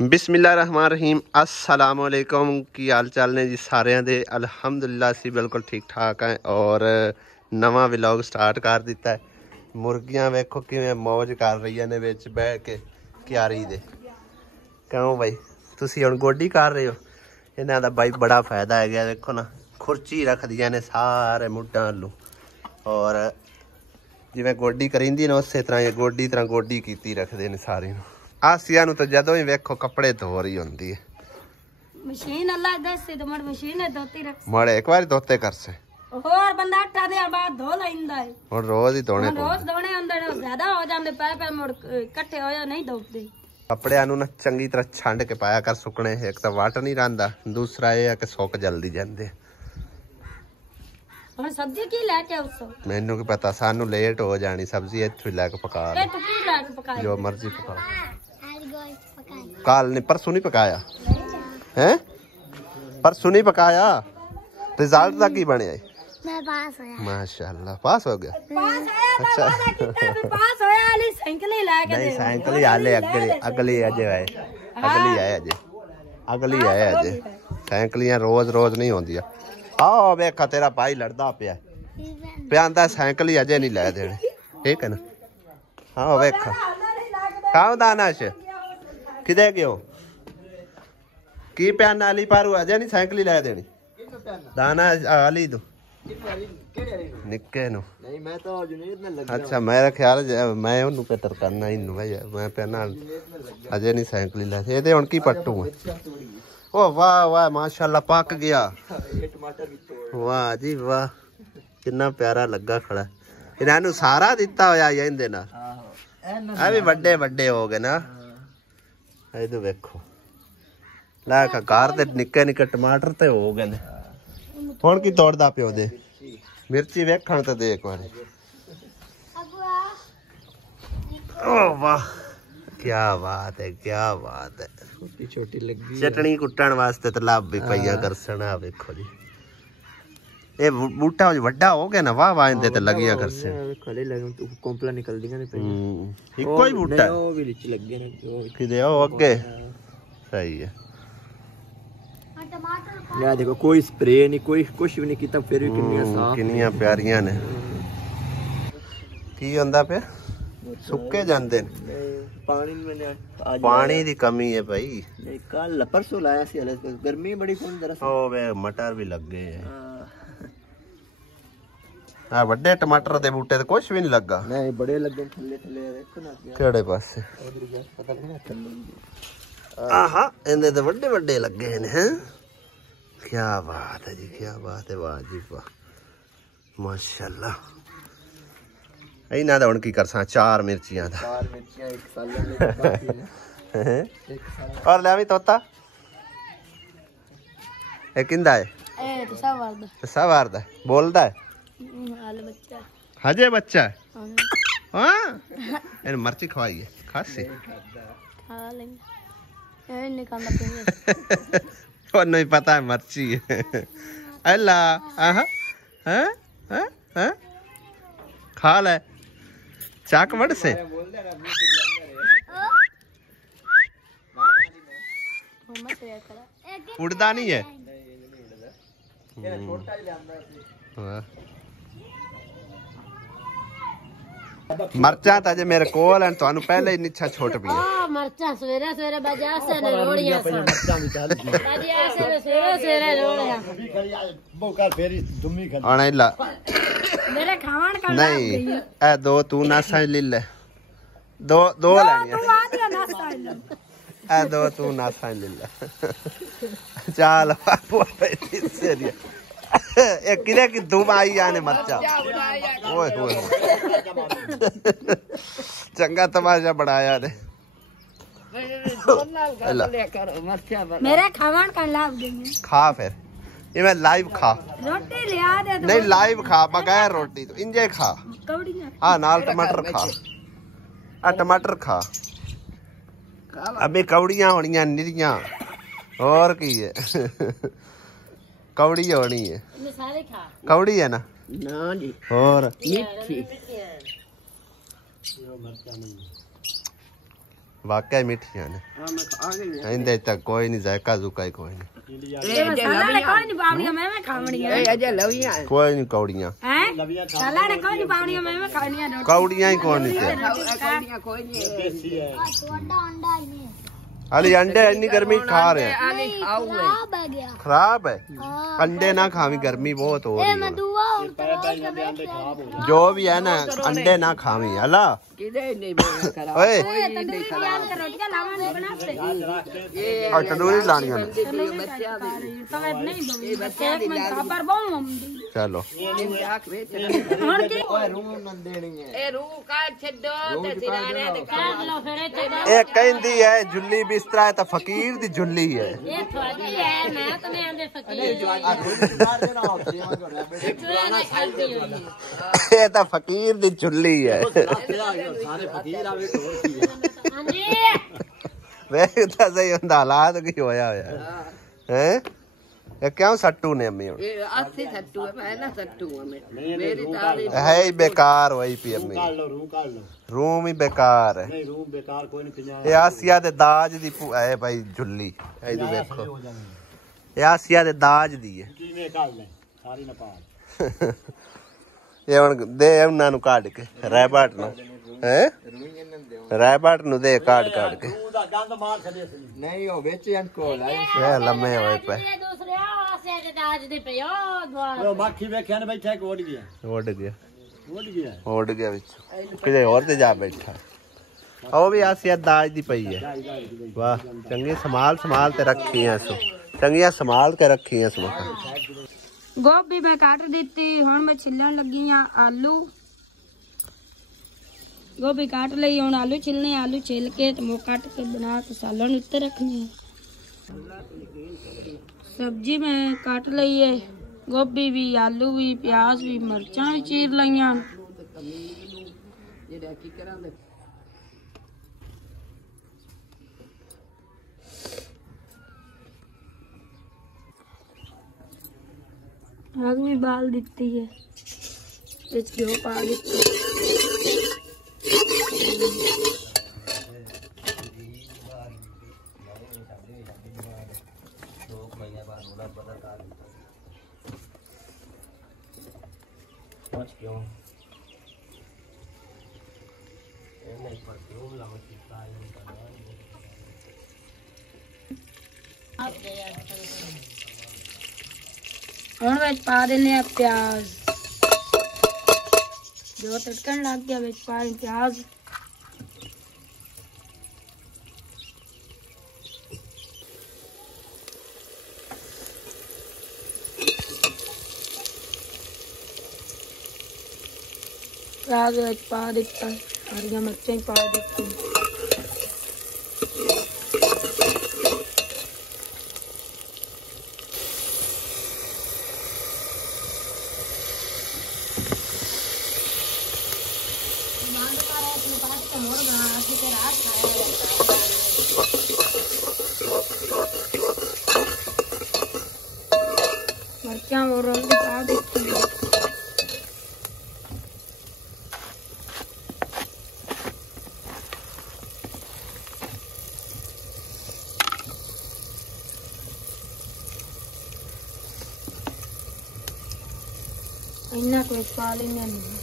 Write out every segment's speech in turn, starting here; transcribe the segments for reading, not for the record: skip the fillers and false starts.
बिस्मिल्लाहिर्रहमानिर्रहीम अस्सलाम वालेकुम की हाल चाल ने जी सारिਆਂ ਦੇ अल्हम्दुलिल्लाह ਅਸੀਂ ਬਿਲਕੁਲ ਠੀਕ ਠਾਕ ਹਾਂ ਔਰ ਨਵਾਂ ਵਲੌਗ ਸਟਾਰਟ ਕਰ ਦਿੱਤਾ ਹੈ। ਮੁਰਗੀਆਂ ਵੇਖੋ ਕਿਵੇਂ ਮौज ਕਰ ਰਹੀਆਂ ਨੇ ਵਿੱਚ ਬਹਿ ਕੇ ਕਿਆਰੀ ਦੇ। ਕਿਉਂ ਬਾਈ ਤੁਸੀਂ ਹੁਣ ਗੋਡੀ ਕਰ ਰਹੇ ਹੋ? ਇਹਨਾਂ ਦਾ ਬਾਈ ਬੜਾ ਫਾਇਦਾ ਹੈ ਗਿਆ। ਵੇਖੋ ਨਾ ਖੁਰਚੀ ਰੱਖਦੀਆਂ ਨੇ ਸਾਰੇ ਮੁੱਢਾਂ ਵੱਲੋਂ ਔਰ ਜਿਵੇਂ ਗੋਡੀ ਕਰੀਂਦੀ ਨਾ ਉਸੇ ਤਰ੍ਹਾਂ ਇਹ ਗੋਡੀ ਤਰ੍ਹਾਂ ਗੋਡੀ ਕੀਤੀ ਰੱਖਦੇ ਨੇ ਸਾਰੇ ਨੂੰ। आसिया नु तो जदों ही वेखो कपड़े धो रही होंदी है मशीन अल्लाह दस से तो मड़ मशीन है धोती रख मड़े एक बार धोते कर से और बंदा 8 दिन बाद धो लैंदा है और रोज ही धोने रोज धोने अंदर ज्यादा हो जांदे पै मुड़ इकट्ठे हो जा नहीं धोते कपड़े नु ना चंगी तरह छंड के पाया कर सुकने। एक तो वाट नहीं रहिंदा, दूसरा ये है कि सुक जल्दी जांदे। और सब्जी की लेके उसो मैनू की पता सानू लेट हो जानी सब्जी इत्थों लेके पका ले तो की लेके पका जो मर्जी पका। कल नहीं परसों नहीं पकाया हैं? परसों नहीं पकाया। रिजल्ट तक ही बने मैं पास होया माशाल्लाह। पास हो गया? अच्छा पास होया अली साइकिल ही लेके नहीं साइकिल ही आले अगली अजे आए अगली आए अजे अगली आए अजे साइकिलियां रोज रोज नहीं होंदियां। आओ वेखा तेरा भाई लड़दा पिया आंदा साइकिल ही अजे नहीं लै देने ठीक है ना। हाँ वेखा काम दानाश किदे गयो की प्या नाली पारू अजे नहीं साइकिल ही लै देनी दाना आली तू निक्के नु नहीं मैं तो जुनेद ने लगा। अच्छा मेरा ख्याल मैं ओनू पेटर करना इनू भाई मैं पे नाल अजे नहीं साइकिल लै ए ते हुन की पट्टू है। ओ वाह वाह माशाल्लाह पक गया वाह जी वाह कितना प्यारा लगा खड़ा। इन्हां नु सारा दिता होया इंदे नाल आ भी बड़े बड़े हो गए ना। ए तो वेखो ला का कार ते निक्के निक्के टमाटर ते हो गए ने। हुण की तोड़दा पियो दे मिर्ची वेखण ते दे एक बार। ओ वाह क्या बात है क्या बात है। छोटी छोटी लगी चटनी कुटण वास्ते तो लाभ भी पईया करसना वेखो जी। ए बूटा वड्डा हो गया ना वाह वाह इंदे ते लगिया करसे खले लगे तो कोंपला निकल दिया ने पे इको ही बूटा ओ भी नीच लगे ने किदे ओ अगे सही है। या देखो कोई स्प्रे नहीं कोई कुछ भी नहीं कीता फिर भी कितनी साफ कितनी प्यारियां ने। की होंदा पे सुक्के जांदे ने पानी दी कमी है भाई। कल परसों लाया सी गर्मी बड़ी कौन जरा ओ वे मटर भी लग गए हैं। हां बड़े टमाटर दे बूटे ते कुछ भी नहीं लगा नहीं बड़े लगे थल्ले थल्ले देखो ना केड़े पासे पता नहीं थल्ले आहा इंदे ते बड़े बड़े लगे ने हैं। क्या बात है जी क्या बात है वाह जी वाह माशाल्लाह। इन्हां दा हुण की करसां चार मिर्चियां दा चार मिर्चियां एक साल में और ले आवी तोता ए किंदा है ए तो सवार दा बोलदा है हाल बच्चा हजे बच्चा है हां इन मिर्ची खवाई है खासी खा लेंगे ए निकालना पड़ेगा और नहीं पता है मिर्ची है अल्लाह आहा हैं हैं हैं खा ले चाक मड से उड़दा नहीं है मरचा ताजे मेरे कोल हैं तानु पहले ही निच्छा छोट भी है मरचा सवेरे सवेरे बाजार से ने रोड़ियां मरचा भी चल बाजार से सवेरे सवेरे रोड़ियां बोकर फेरी दुम्मी खा अनेला मेरे खावन का नहीं ए दो तू नासा ले ले दो दो लेनी है तू आ दिया नासा ले ए दो तू नासा ले ले चल बाबू इससे दिया ए किरे की धूम आई आने मरचा ओए ओए चंगा तमाशा बढ़ाया ने मेरे खावन का लाभ देंगे खा फिर ये मैं लाइव खा रोटी ले आ दे नहीं लाइव खा बगैर रोटी तो इंजे खा हाँ नाल टमाटर खा आ टमाटर खा अबे कौड़ियां होनियां निरियां और की है कौड़ी होनी है कौड़ी है ना जी और मीठी वाकई मीठियां ने इंदे तक कोई नहीं जायका जुका ही कोई नहीं कोई नहीं कौड़ियां कौड़ियां ही कोई नहीं अली अंडे इतनी गर्मी खा रहे हैं खराब है अंडे ना खावी गर्मी बहुत हो रही है जो भी है ना अंडे ना खावी अला ओए तंदूरी लानी है चलो एक कहंदी है जुल्ली बिस्तरा है तो फकीर दी जुल्ली है ये तो फकीर दी जुल्ली है वेखदा सही हुंदा हालात की होया होया हैं ये क्यों सट्टू ने अम्मी है ही बेकार वही पी अम्मी रूम ही बेकार है ये आसिया दे दाज दी है भाई जुल्ली है तू देखो ये आसिया दे दाज दी है ये हुन दे उन्हां नु काट के रैबट नु हैं रैबट नु दे काट काट के नहीं हो बेचे अंकोल ये लम्मे होए पे उड़ गया किते और ते जा बैठा ओ भी आसिया दाज दी पई है वाह चंगी संभाल ते रखी है सो चंगिया संभाल के रखी है सो गोभी मैं काट दी हुण मैं छिलण लगी हां आलू गोभी काट ली हुण आलू छिलने आलू छिल के तो मुंह कट के बना के सालन उत्ते रखने सब्जी मैं काट ली है गोभी भी आलू भी प्याज भी मिर्चा भी चीर लिया आग भी बाल दिखती है घ्यो पा दिती ਹੁਣ ਵਿੱਚ ਪਾ ਦਿੰਨੇ ਆ ਪਿਆਜ਼ ਜੋ ਤੜਕਣ ਲੱਗ ਗਿਆ ਵਿੱਚ ਪਾ ਦੇ ਪਿਆਜ਼ ਪਿਆਜ਼ ਵਿੱਚ ਪਾ ਦਿੱਤਾ ਹਰੀਆਂ ਮਿਰਚਾਂ ਪਾ ਦਿੱਤੀਆਂ मिर्चा और हल्दी पा देती हूँ इन्ना कोई पा लेंगे नहीं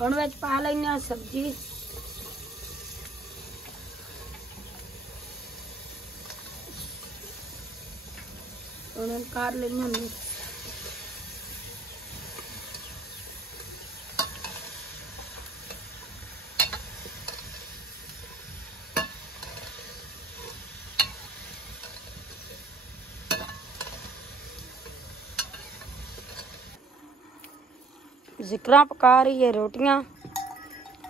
ਹੁਣ ਵਿੱਚ ਪਾ ਲੈਣੀ ਆ ਸਬਜ਼ੀ ਹੁਣ ਕਰ ਲੈਣੀ ਆ जिकरा पका रही है रोटियां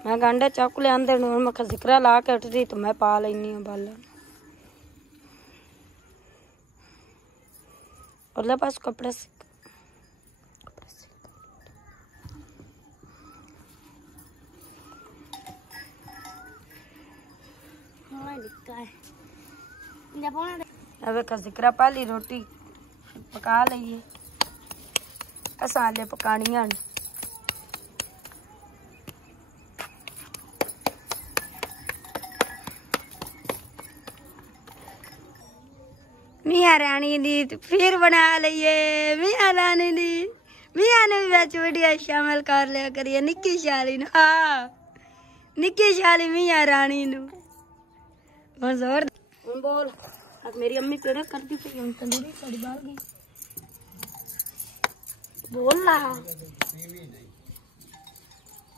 मैं गंढे चौक ले आंदे मैं जिकरा ला के उठती तो मैं पा लेनी हूँ बालन और पास कपड़े अब जिकरा पा ली रोटी पका लीए असाले पकानियां न। मियां रानी दी फिर बना लीए मियां रानी दी। मियां ने भी बिच वीडियो शामिल कर लिया करिए निक्की शाली नु। हाँ निक्की शाली मियां रानी नु जोर बोल। अब मेरी अम्मी पेड़ करती पई हूं तंदूरी साड़ी बाल गई बोल ला।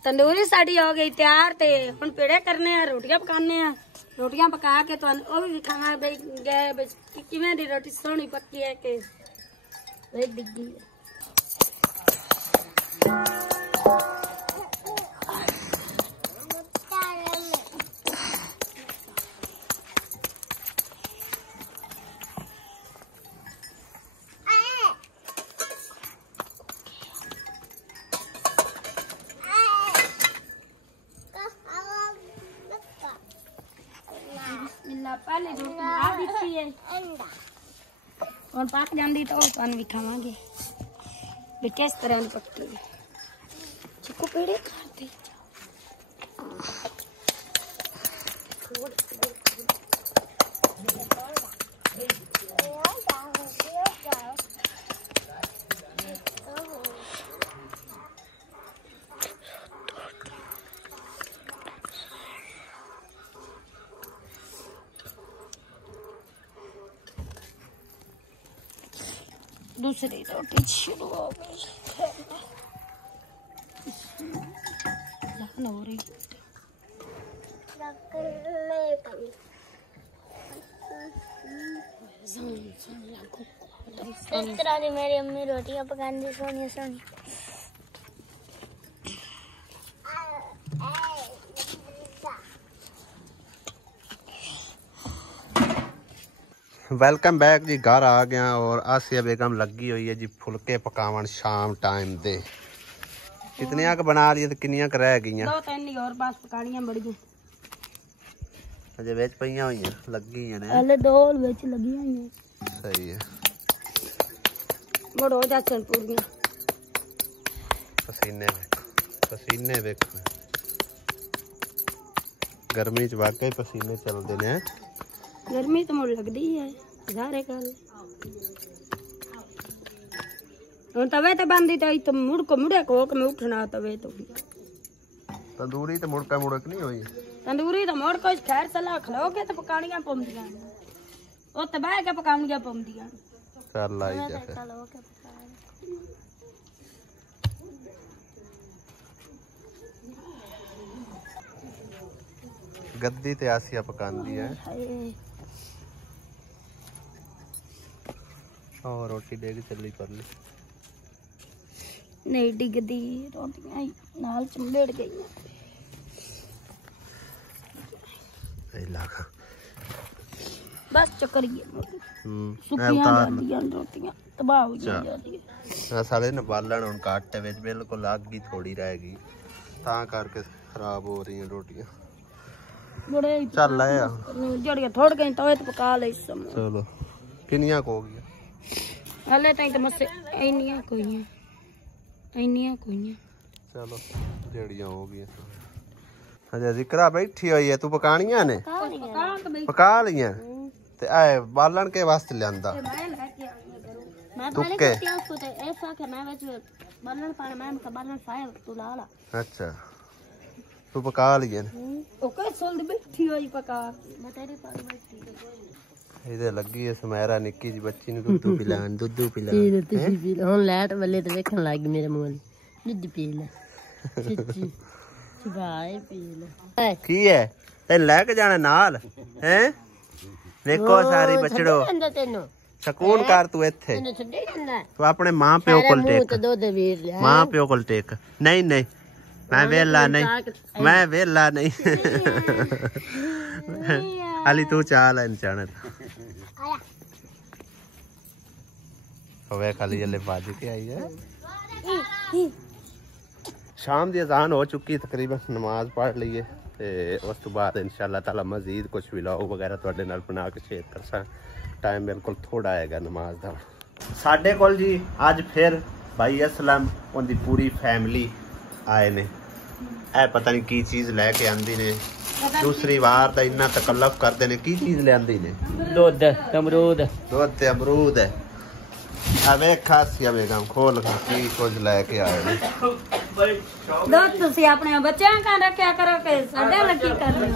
तंदूरी साड़ी हो गई तैयार ते हुन पेड़े करने हैं रोटियां पकाने हैं। रोटियां पका के तो वो भी खावा भाई गए किवें दी रोटी सोहनी पक्की है के वे डिग्गी है। पहले रोटी बना दी है और पक जाती तो तुम भी खावे भी किस तरह पकती है। चिक्कू पेड़े खाते दूसरी रोटी शुरू हो गई हो रही। इस तरह की मेरी अम्मी रोटियां पकाती सोनी सोनी। वेलकम बैक जी। घर आ गया और आसिया बेगम लगी हुई है जी फुलके पकावन शाम टाइम दे। कितनियां क बना रही है ते कितनियां क रह गई? दो तीन ही और बस पकानियां बड़ियां अजे विच पईयां होईयां लगी हैं ने पहले दो विच लगी हुई हैं। सही है मोड़ हो जाचन पूरियां। पसीने वेख गर्मी च वाकई पसीने चलते ने। गर्मी तो मुड़ लगती है हजारे गल हुन तवे ते बंदी तो इत मुड़ को मुड़े को मैं उठना तवे तो तंदूरी तो मुड़का मुड़क नहीं हुई। तंदूरी तो मोड़ को खैर सलाह खलो के तो पकानियां पौंदियां ओ ते बह के पकानियां पौंदियां। चल लाई जा फिर गद्दी ते आसिया पकांदी है और रोटी डेग चली पर ली नहीं डिगदी रोटियां नाल चंबेड़ गई लागा बस चकरिए सुखियां जांदियां रोटियां तबाह हो जांदियां। साले ने बालन हुन काटे विच बिल्कुल आग ही थोड़ी रह गई तां करके खराब हो रही हैं रोटियां। बड़े चल आया जड़ियां थोड़ गई तो पका ले इस समय। चलो किनियां को हो गया हले ताई तो मसे इनियां कोई चलो जड़ियां हो गई। अजे जिक्रा बैठी हुई है तू पकानियां ने पका लियां ते आए बालन के वास्ते लियांदा तुक्के। अच्छा तू पका लिया इधर लगी है सुमेरा निक्की जी बच्ची ने दुद्धू पिलान हुन लाइट वाले ते वेखण लग मेरे मुंह दुद्ध पी ले सच्ची चबाए पी ले की है ते लेके जाना नाल हैं देखो सारी बछड़ो सकून कर तू इत्थे तू अपने मां प्यो कोल टेक मां प्यो कोल टेक। नहीं नहीं मैं वेला नहीं अली तू चाल इंसान वे खाली जल्ले बाज के आई है। शाम की अजान हो चुकी तकरीबन नमाज पढ़ लीए ते उस तो बाद इंशाअल्लाह ताला मजीद कुछ व्लॉग वगैरह तुहाडे नाल बना के शेयर करसा। टाइम बिल्कुल थोड़ा हैगा नमाज दा ਸਾਡੇ ਕੋਲ ਜੀ ਅੱਜ ਫਿਰ ਭਾਈ ਅਸਲਮ ਉਹਦੀ ਪੂਰੀ ਫੈਮਿਲੀ ਆਏ ਨੇ। ਇਹ ਪਤਾ ਨਹੀਂ ਕੀ ਚੀਜ਼ ਲੈ ਕੇ ਆਂਦੀ ਨੇ, ਦੂਸਰੀ ਵਾਰ ਦਾ ਇੰਨਾ ਤਕੱਲਫ ਕਰਦੇ ਨੇ। ਕੀ ਚੀਜ਼ ਲਿਆਂਦੀ ਨੇ? ਦੁੱਧ ਅਮਰੂਦ। ਦੁੱਧ ਤੇ ਅਮਰੂਦ ਹੈ। ਆ ਵੇਖ ਖਾਸੀਆ ਬੇਗਮ ਖੋਲ ਕੀ ਕੁਝ ਲੈ ਕੇ ਆਏ ਨੇ। ਦੁੱਧ ਤੁਸੀਂ ਆਪਣੇ ਬੱਚਿਆਂ ਕਾ ਰੱਖਿਆ ਕਰੋ ਕਿ ਸਾਡੇ ਲੱਗੀ ਕਰਨੀ।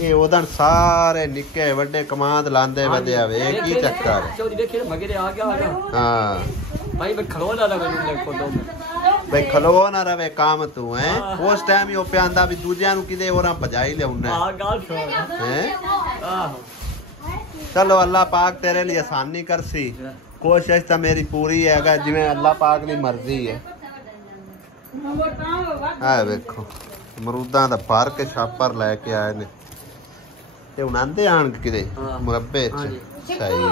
ਇਹ ਉਹਦਨ ਸਾਰੇ ਨਿੱਕੇ ਵੱਡੇ ਕਮਾਂਦ ਲਾਂਦੇ ਵਧਿਆ ਵੇ। ਕੀ ਚੱਕਰ ਹਾਂ ਭਾਈ ਮੈਂ ਖਲੋ ਨਾ ਰਵੇ ਦੇਖੋ ਦੋ ਬਈ ਖਲੋ ਨਾ ਰਵੇ ਕੰਮ ਤੂੰ ਹੈ। ਉਸ ਟਾਈਮ ਹੀ ਉਹ ਪਿਆਂਦਾ ਵੀ ਦੂਜਿਆਂ ਨੂੰ ਕਿਤੇ ਹੋਰਾਂ ਭਜਾਈ ਲਿਆਉਣਾ ਹੈ। ਚਲੋ ਅੱਲਾਹ ਪਾਕ ਤੇਰੇ ਲਈ ਆਸਾਨੀ ਕਰਸੀ। ਕੋਸ਼ਿਸ਼ ਤਾਂ ਮੇਰੀ ਪੂਰੀ ਹੈਗਾ ਜਿਵੇਂ ਅੱਲਾਹ ਪਾਕ ਦੀ ਮਰਜ਼ੀ ਹੈ। ਆ ਵੇਖੋ ਅਮਰੂਦਾਂ ਦਾ ਭਰ ਕੇ ਛਾਪਰ ਲੈ ਕੇ ਆਏ ਨੇ। ਤੇ ਹੁਣ ਆਂਦੇ ਆਣ ਕਿਤੇ ਮੁਰੱਬੇ ਚ ਸਹੀ ਹੈ।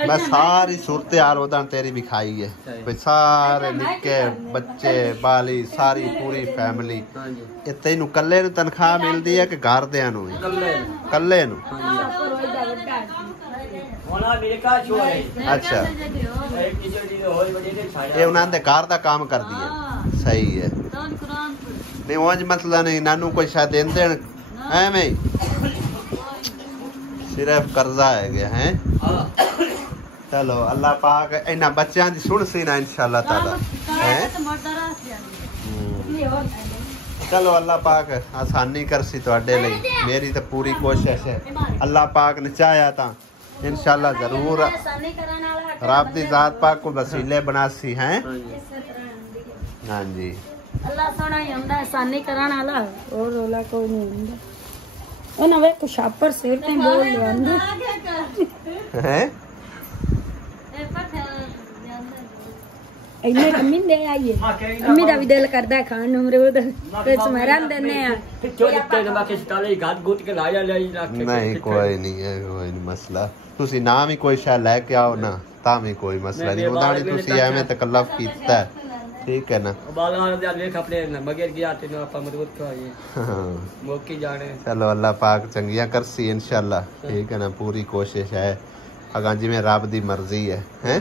मैं सारी सूरत हाल उधर तेरी भी खाई है। सारे निक्के बच्चे बाली सारी पूरी फैमिली। तेन कल्ले नूं तनख्वाह मिलती है कि घरदियां नूं? कल्ले नूं। अच्छा ये उन्हां दे घर दा काम कर दिया। सही है। नहीं उंज मसला नहीं नानू कोई शायद देंदे एवें सिर्फ कर्जा है गया है। चलो अल्लाह पाक इन्हां बच्चों की सुन सी ना इंशाअल्लाह ताला है। चलो अल्लाह पाक आसानी कर सी तुहाडे लई। मेरी तो पूरी कोशिश है। अल्लाह पाक ने चाहया तां इंशाअल्लाह जरूर रब दी जात पाक को वसीले बनासी हैं। हां जी अल्लाह सोना ही हुंदा आसानी कराने वाला और रोला कोई नहीं हुंदा। ओ ना वे कुछ छापर सिर ते बोल लेंदे हैं। इन्ने अम्मी ले आइए। अम्मी दा भी दिल करदा है खान अमरूद ते समरन देने आ। नहीं कोई नहीं है कोई नहीं मसला। तुसी नाम ही कोई शायद लेके आओ ना तां भी कोई मसला नहीं। उदाणी तुसी एवें तकल्लफ कीता है ठीक है ना। चलो अल्लाह पाक चंगियां करसी इंशाअल्लाह ठीक है ना। पूरी कोशिश है अगा जिवें रब दी मर्जी है हैं।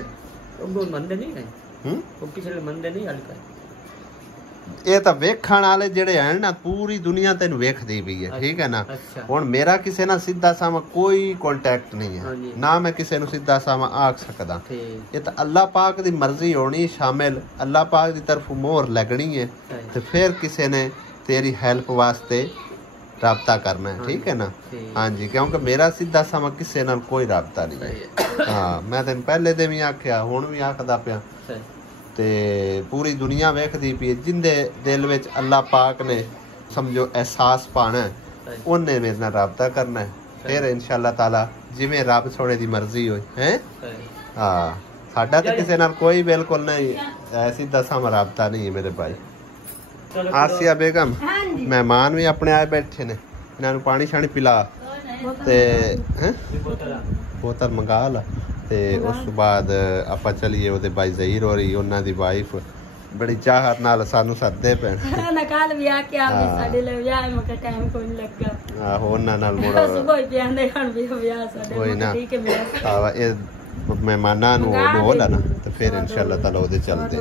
ਇਹ ਤਾਂ ਵੇਖਣ ਵਾਲੇ ਜਿਹੜੇ ਹਨ ਨਾ ਪੂਰੀ ਦੁਨੀਆ ਤੈਨੂੰ ਵੇਖਦੀ ਪਈ ਹੈ ਠੀਕ ਹੈ ਨਾ। ਹੁਣ ਮੇਰਾ ਕਿਸੇ ਨਾਲ ਸਿੱਧਾ ਸਾਵਾ ਕੋਈ ਕੰਟੈਕਟ ਨਹੀਂ ਹੈ ਨਾ ਮੈਂ ਕਿਸੇ ਨੂੰ ਸਿੱਧਾ ਸਾਵਾ ਆਖ ਸਕਦਾ। ਇਹ ਤਾਂ ਅੱਲਾਹ ਪਾਕ ਦੀ ਮਰਜ਼ੀ ਹੋਣੀ ਸ਼ਾਮਿਲ ਅੱਲਾਹ ਪਾਕ ਦੀ ਤਰਫੋਂ ਮੋਹਰ ਲੱਗਣੀ ਹੈ ਤੇ ਫਿਰ ਕਿਸੇ ਨੇ ਤੇਰੀ ਹੈਲਪ ਵਾਸਤੇ राबता करना है ठीक है ना। हाँ जी क्योंकि मेरा सीधा समा किसी नाल कोई राबता नहीं है। हाँ मैं तेन पहले दे भी आख्या हुण भी आखदा पिया ते पूरी दुनिया वेखदी पई जिंदे दिल विच अल्लाह पाक ने समझो एहसास पाना है उन्हें मेरे नाल राबता करना है फिर इंशाअल्लाह ताला जिवें रब सोने दी मर्जी होए हैं। हाँ साडा ते किसी नाल कोई बिल्कुल नहीं सीधा समा राबता नहीं है मेरे भाई। आसिया बेगम मेहमान भी अपने आए बैठे ने इन्हां नूं पानी शानी पिला ते हैं बोतल मंगा ला ते उस बाद आपां चलीए ओदे भाई ज़हीर हो रही उन्हां दी वाइफ बड़ी चाहत नाल सानू सददे पैण ना कल भी आके आ साडे ले विआह मके टाइम कोई नहीं लगा। आहो उन्हां नाल मुड़ सुबह ही आंदे हण भी विआह साडे कोई ना ठीक है। मेहमानां नूं बोल ना ते फिर इंशाअल्लाह ताला ओदे चलदे।